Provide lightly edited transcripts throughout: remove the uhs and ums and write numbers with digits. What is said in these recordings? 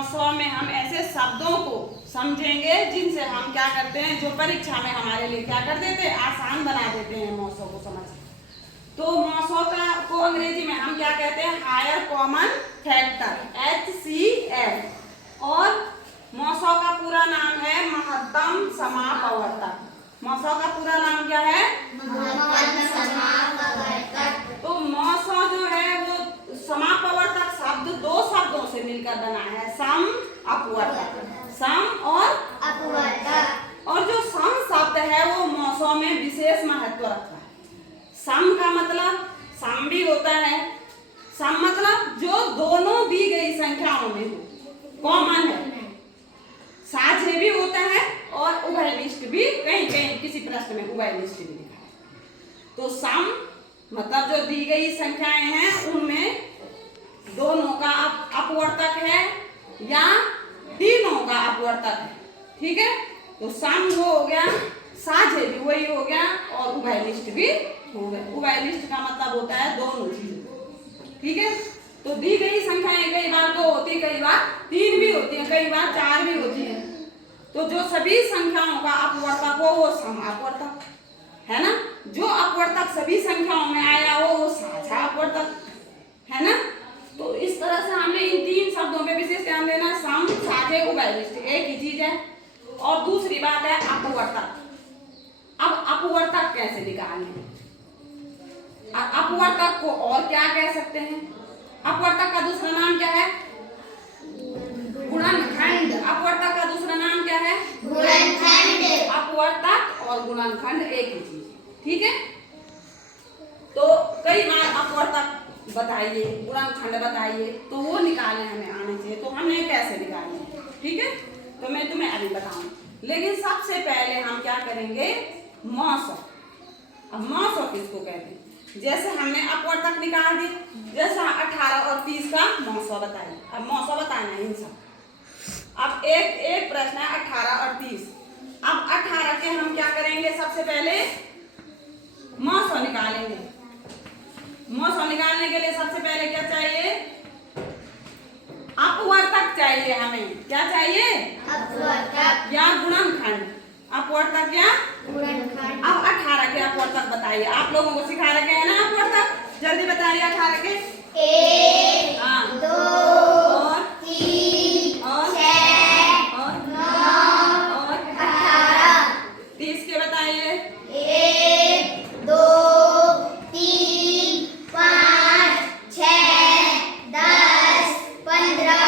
मौसम में हम ऐसे शब्दों को समझेंगे जिनसे हम क्या करते हैं, जो परीक्षा में हमारे लिए क्या कर देते हैं, आसान बना देते हैं मौसम को समझ। तो मौसम को अंग्रेजी में हम क्या कहते हैं, हायर कॉमन फैक्टर, HCF। और मौसम का पूरा नाम है महत्तम समापवर्तक। मौसम का पूरा नाम क्या है, महत्तम समापवर्तक। तो मौसम जो है वो समापवर्तक शब्द दो शब्दों से मिलकर बना है, सम अपवर्तक, सम और अपवर्तक। और जो सम शब्द है वो मौसम में विशेष महत्व रखता है। सम का मतलब सम भी होता है, सम मतलब जो दोनों दी गई संख्याओं में हो, कॉमन है, साझे भी होता है और उभयनिष्ठ भी, कहीं कहीं किसी प्रश्न में उभयनिष्ठ भी लिखा है। तो सम मतलब जो दी गई संख्याएं हैं उनमें दोनों का अपवर्तक है या तीनों का अपवर्तक है, ठीक है। तो सम हो गया, साझे भी वही हो गया और उभयनिष्ठ भी हो गया। उभयनिष्ठ का मतलब होता है दोनों चीज, ठीक है। तो दी गई संख्याएं कई बार 2 होती है, कई बार 3 भी होती है, कई बार 4 भी होती है। तो जो सभी संख्याओं का अपवर्तक हो वो सम अपवर्तक है ना, जो अपवर्तक सभी संख्याओं में आया हो वो साझा अपवर्तक है ना। तो इस तरह से हमने इन 3 शब्दों पे विशेष ध्यान देना, सम, साझे, उभयनिष्ठ एक ही चीज है। और दूसरी बात है अपवर्तक। अब अपवर्तक कैसे निकालें, अपवर्तक को और क्या कह सकते हैं, अपवर्तक का दूसरा नाम क्या है, गुणनखंड। अपवर्तक का दूसरा नाम क्या है, गुणनखंड। अपवर्तक और गुणनखंड एक ही चीज, ठीक है। तो कई बार अपवर्तक बताइए, गुणनखंड बताइए, तो वो निकालने हमें आने चाहिए। तो हमने कैसे निकालने हैं, ठीक है, तो मैं तुम्हें अभी बताऊं। लेकिन सबसे पहले हम क्या करेंगे, मौसम। अब मौसम किसको कहते हैं, जैसे हमने अपवर्तक निकाल दिए, जैसा 18 और 30 का मौसम बताइए। अब मौसम बताना है इन सब। अब एक प्रश्न है 18 और 30। अब 18 के हम क्या करेंगे, सबसे पहले मौसम निकालेंगे। मौसम निकालने के लिए सबसे पहले क्या चाहिए, अपवर्तक चाहिए हमें। क्या चाहिए, अपवर्तक या गुणनखंड। अपवर्तक या गुणनखंड। अब 18 के अपवर्तक बताइए। आप लोगों को सिखा रखे हैं ना अपवर्तक, जल्दी बताइए 18 के। 1, हाँ, 2, और 3, और 6, और 9 और 18। 30 के बताइए। 1, 2, 3, 5, 6, 10, 15,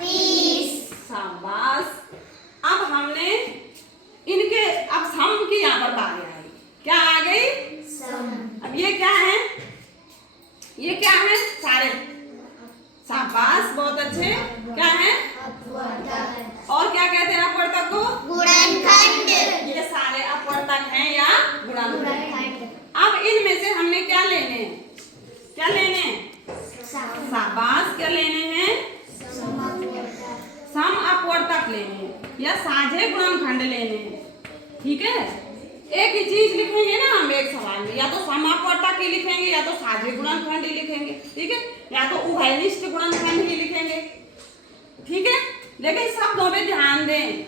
30। शाबाश। अब हमने इनके, अब सम की यहाँ पर बारी आई, क्या आ गई, सम। अब ये क्या है, ये क्या है, सारे, शाबाश, बहुत अच्छे। क्या है, अपवर्तक। और क्या कहते हैं अपवर्तक को, गुणनखंड। ये सारे अपवर्तक हैं या गुणनखंड। गुणनखंड। अब इनमें से हमने क्या लेने हैं, क्या लेने हैं, शाबाश, क्या लेने हैं, समअपवर्तक। सम अपवर्तक लेने हैं या साझे गुणनखंड लेने हैं, ठीक है। एक ही चीज लिखेंगे ना हम एक सवाल में, या तो सम अपवर्तक ही लिखेंगे या तो साझे गुणनखंड ही लिखेंगे, ठीक है, या तो उभयनिष्ठ गुणनखंड ही लिखेंगे, ठीक है। लेकिन शब्दों पे ध्यान दें,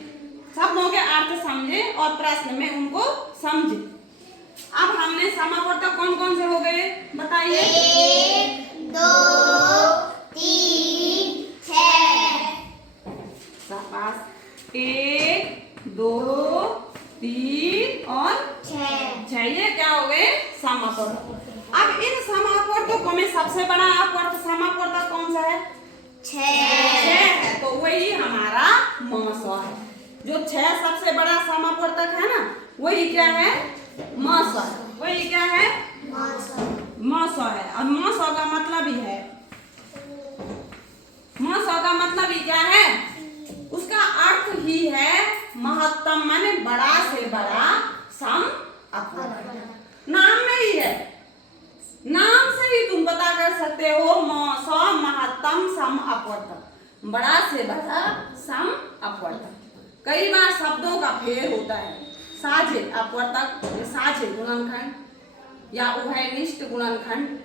शब्दों के अर्थ समझें और प्रश्न में उनको समझें। अब हमने सम अपवर्तक कौन कौन से हो गए बताइए। 1, 2, 3, 6। शाबाश, 1, 2, 3 और 6, ये क्या हो गए, सम अपवर्तक। अब इन सम अपवर्तकों में सबसे बड़ा अपवर्तक, सम अपवर्तक कौन सा है, 6 है, तो वही हमारा मौसम है। जो 6 सबसे बड़ा सम अपवर्तक है ना, वही क्या है, मौसम, वही क्या है, मौसम है। और मौसम का मतलब ही है, मौसम का मतलब ही क्या है, उसका अर्थ ही है महत्तम, माने बड़ा से बड़ा सम अपवर्तक। नाम में ही है, नाम से ही तुम पता कर सकते हो, मौसम महत्तम सम अपवर्तक, बड़ा से बड़ा सम अपवर्तक। कई बार शब्दों का फेर होता है, साझे अपवर्तक, साझे गुणनखंड या उभयनिष्ठ गुणनखंड।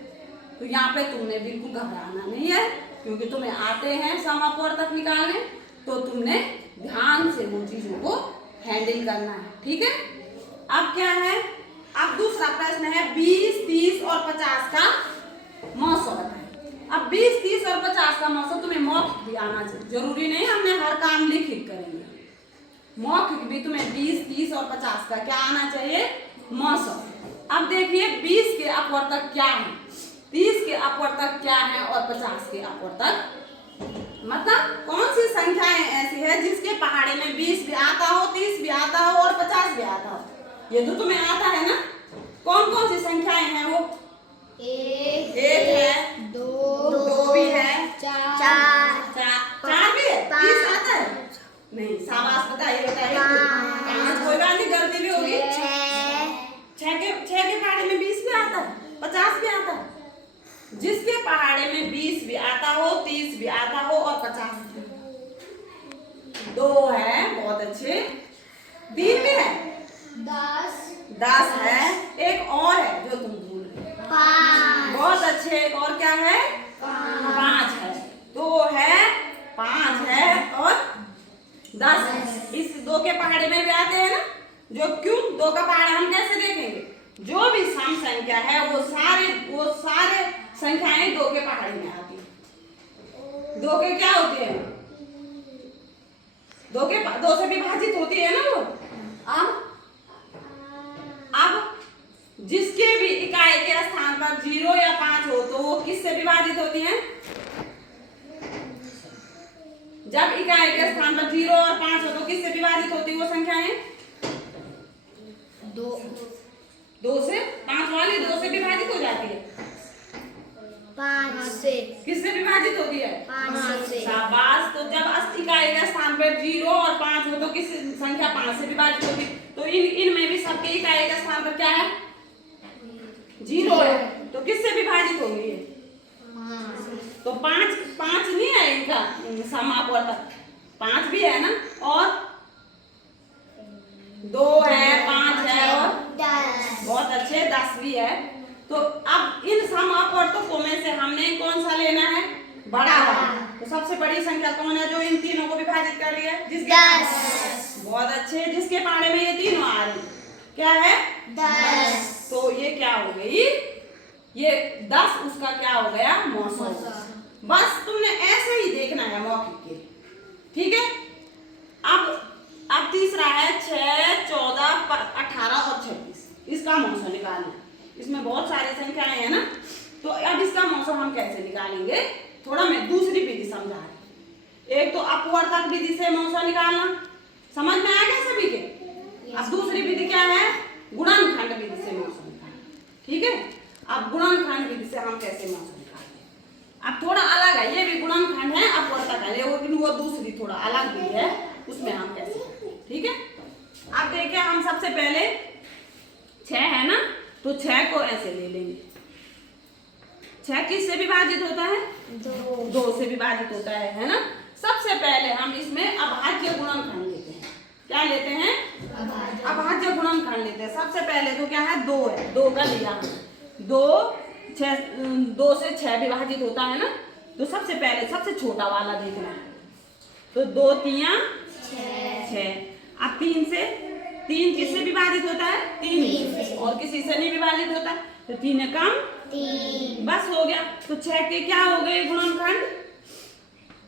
तो यहाँ पे तुमने बिल्कुल घबराना नहीं है, क्योंकि तुम्हें आते हैं सम अपवर्तक निकालने। तो तुमने ध्यान से वो चीजों को हैंडल करना है, ठीक है। अब क्या है, अब दूसरा प्रश्न है 20, 30 और 50 का मौसम बताएं। अब 20, 30 और 50 का मौसम तुम्हें मौखिक भी आना चाहिए, जरूरी नहीं हमने हर काम लिखित करेंगे, मौखिक भी तुम्हें 20, 30 और 50 का क्या आना चाहिए, मौसम। अब देखिए 20 के अपवर्तक क्या है, 30 के अपवर्तक क्या है और 50 के अपवर्तक, मतलब कौन सी संख्याएं ऐसी है जिसके पहाड़े में 20 भी आता हो, 30 भी आता हो और 50 भी आता हो। ये तो तुम्हें आता है ना, कौन कौन सी संख्याएं हैं वो, एक है, दो भी है, चार भी है, 30 आता है नहीं, शाबाश, बताइए बताइए, 5, कोई बात नहीं, गलती भी होगी, 6 के पहाड़े में 20 भी आता है, 50 भी आता है। जिसके पहाड़े में 20 भी आता हो, 30 भी आता हो और 50 भी, 2 है, बहुत अच्छे, 3 भी है, 10 है, एक और है जो तुम भूल गए, 5, बहुत अच्छे, एक और क्या है, 5 है, 2 है, 5 है और 10 है। इस 2 के पहाड़े में भी आते हैं ना, जो क्यों 2 का पहाड़ा हम कैसे देखेंगे, जो भी सम संख्या है वो सारे संख्याएं 2 के पहाड़े में आती है। 2 के क्या होते हैं, 2 से विभाजित होती है ना वो। अब जिसके भी इकाई के स्थान पर 0 या 5 हो तो वो किससे विभाजित होती है, जब इकाई के स्थान पर 0 और 5 हो तो किससे विभाजित होती है वो संख्याएं, 2 से, 5 वाली 2 से विभाजित हो जाती है, 5 से, किससे विभाजित होती है, 5 से, शाबाश। तो जब इकाई के स्थान पर 0 और 5 हो तो किस संख्या 5 से विभाजित होगी, तो इनमें भी सबके इकाई के स्थान पर क्या है, 0 है, तो किससे विभाजित होंगी, तो 5 नहीं है इनका समापवर्तक, 5 भी है ना, और 2 है, 5 है और 10, बहुत अच्छे, 10 भी है। तो अब इन समापवर्तकों में से हमने कौन सा लेना है, बड़ा वाला। तो सबसे बड़ी संख्या कौन है जो इन तीनों को विभाजित कर रही है, जिसके 10, बहुत अच्छे, जिसके पहाड़े में ये तीनों आ रही, क्या है, 10, तो ये क्या हो गई, ये 10 उसका क्या हो गया, मौसम। बस तुमने ऐसे ही देखना है मौखिक के, ठीक है। अब तीसरा है 6, 14, 18 और 26, इसका मौसम निकालना है। इसमें बहुत सारी संख्याएं हैं ना, तो अब इसका मौसम हम कैसे निकालेंगे, थोड़ा मैं दूसरी विधि समझा रही। एक तो अपवर्तक विधि से मौसम निकालना, समझ में आ गया सभी के। अब दूसरी विधि क्या है, गुणनखंड विधि से मौसम निकालना, ठीक है। अब गुणनखंड विधि से हम कैसे मौसम निकालते हैं, अब थोड़ा अलग है, ये भी गुणनखंड है, अपवर्तक है, लेकिन वो दूसरी थोड़ा अलग भी है, उसमें हम कैसे करते हैं, ठीक है। अब देखिए हम सबसे पहले 6 है ना, तो 6 को ऐसे ले लेंगे, 6 किससे विभाजित होता है, 2 से विभाजित होता है ना। सबसे पहले हम इसमें अभाज्य गुणनखंड लेते हैं, क्या लेते हैं, अभाज्य गुणनखंड लेते हैं। सबसे पहले तो क्या है, 2 है, 2 का लिया, 2 से 6 विभाजित होता है ना, तो सबसे पहले सबसे छोटा वाला देखना है, तो 2 3 6। अब 3 किससे विभाजित होता है, 3 और किसी से नहीं विभाजित होता, तो 3 कम 3, बस हो गया। तो 6 के क्या हो गए गुणनखंड,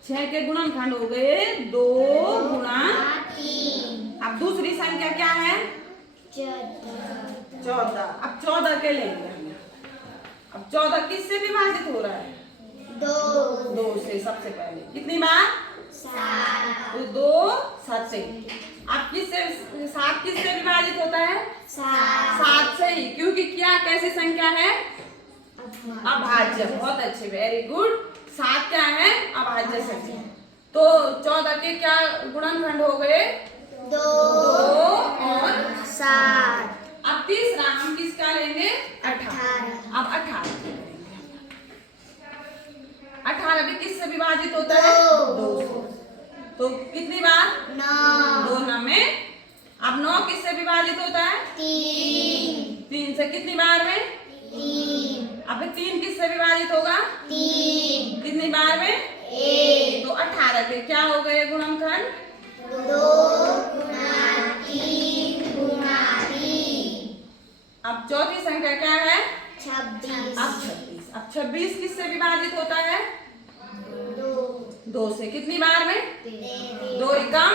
6 के गुणनखंड हो गए 2 गुणा 3, अब दूसरी संख्या क्या है, 14। अब 14 के लेंगे हम, अब 14 किससे विभाजित हो रहा है, 2 से। सबसे पहले कितनी बार, 7, तो 2 7 से। अब 7 किससे विभाजित होता है, 7 से ही, क्योंकि क्या कैसी संख्या है, अभाज्य। बहुत अच्छे, वेरी गुड। 7 क्या है, अभाज्य संख्या। तो 14 के क्या गुणनखंड हो गए, 2 और 7, अब तीसरा हम किसका लेंगे, 18, अब 18 18 भी किससे विभाजित होता है, 2 से। तो कितनी बार, 9, 2 9 में। अब 9 किससे विभाजित होता है, 3 से। कितनी बार में, 3, अब 3 किससे विभाजित होगा, 3, कितनी बार में, 1, तो 18 के क्या हो गए गुणनखंड, की संख्या क्या है? 26 अब 26। अब 26 किससे विभाजित होता है? 2 से। कितनी बार में? 2 एकम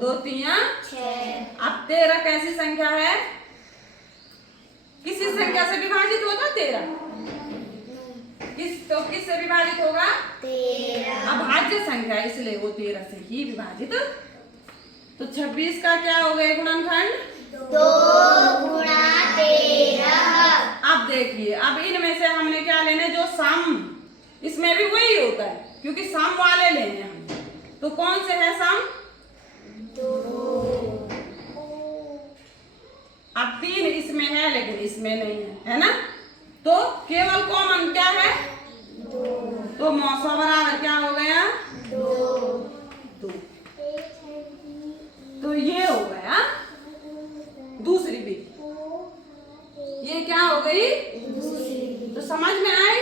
2 तिया 6 अब 13 कैसी संख्या है? किसी संख्या से विभाजित होगा 13? किससे विभाजित होगा? 13 अभाज्य संख्या, इसलिए वो 13 से ही विभाजित। तो 26 का क्या हो गया गुणनखंड? 2 गुणा 13। अब देखिए, अब इनमें से हमने क्या लेने? जो सम, इसमें भी वही होता है क्योंकि सम वाले लेने हम। तो कौन से है सम? 2 अब 3 इसमें है लेकिन इसमें नहीं है ना? तो केवल कॉमन क्या है? 2 तो मौसम बराबर क्या हो गया? 2। तो ये हो गया दूसरी विधि। ये क्या हो गई? तो समझ में आई?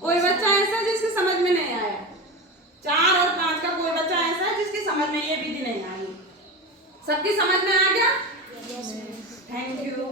कोई बच्चा ऐसा है जिसकी समझ में नहीं आया? 4 और 5 का कोई बच्चा ऐसा है जिसकी समझ में ये विधि नहीं आई? सबकी समझ में आ गया? Thank you.